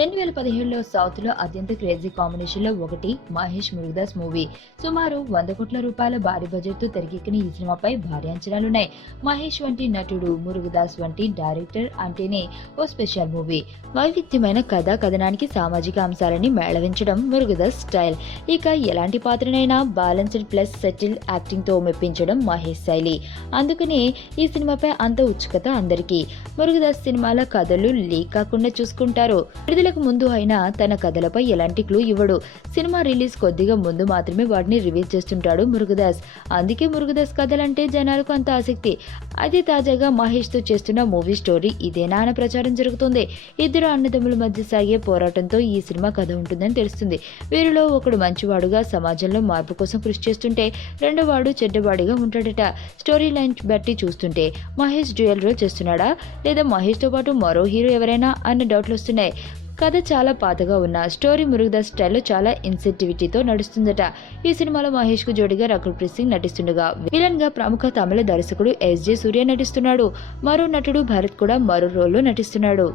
2017లో సౌత్లో అత్యంత క్రేజీ కాంబినేషన్లో ఒకటి మహేష్ మురుగదాస్ మూవీ. సుమారు 100 కోట్ల రూపాయల భారీ బడ్జెట్తో తెరకెక్కిన ఈ సినిమాపై భారీ అంచనాలున్నాయి. మహేష్ వంటి నటుడు, మురుగదాస్ వంటి డైరెక్టర్ అంటేనే ఓ స్పెషల్ మూవీ. వైవిధ్యమైన కథనానికి సామాజిక అంశాలని మేళవించడం మురుగదాస్ స్టైల్. ఇక ఎలాంటి పాత్రనైనా బ్యాలెన్స్డ్ ప్లస్ సెటిల్ యాక్టింగ్తో మెప్పించడం మహేష్ శైలి. అందుకనే ఈ సినిమాపై అంత ఉత్సుకత అందరికీ. మురుగదాస్ సినిమాల కథలు లీక్ కాకుండా చూసుకుంటారు. విడుదలకు ముందు అయినా తన కథలపై ఎలాంటి క్లూ ఇవ్వడు. సినిమా రిలీజ్ కొద్దిగా ముందు మాత్రమే వాటిని రివీల్ చేస్తుంటాడు మురుగదాస్. అందుకే మురుగదాస్ కథలంటే జనాలకు అంత ఆసక్తి. అయితే తాజాగా మహేష్ తో చేస్తున్న మూవీ స్టోరీ ఇదేనా అనే ప్రచారం జరుగుతుంది. ఇద్దరు అన్నదమ్ముల మధ్య సాగే పోరాటంతో ఈ సినిమా కథ ఉంటుందని తెలుస్తుంది. వీరిలో ఒకడు మంచివాడుగా సమాజంలో మార్పు కోసం కృషి చేస్తుంటే రెండోవాడు చెడ్డవాడిగా ఉంటాడట. స్టోరీ లైన్ బట్టి చూస్తుంటే మహేష్ డ్యూయల్ రోల్ చేస్తున్నాడా లేదా మహేష్ తో పాటు మరో హీరో ఎవరైనా అన్న డౌట్లు వస్తున్నాయి. కథ చాలా పాతగా ఉన్న స్టోరీ మురుగదాస్ స్టైల్లో చాలా ఇన్సెంటివిటీతో నడుస్తుందట. ఈ సినిమాలో మహేష్ కు జోడిగా రకుల్ ప్రీత్ సింగ్ నటిస్తుండగా విలన్ గా ప్రముఖ తమిళ దర్శకుడు ఎస్జే సూర్య నటిస్తున్నాడు. మరో నటుడు భరత్ కూడా మరో రోల్లో నటిస్తున్నాడు.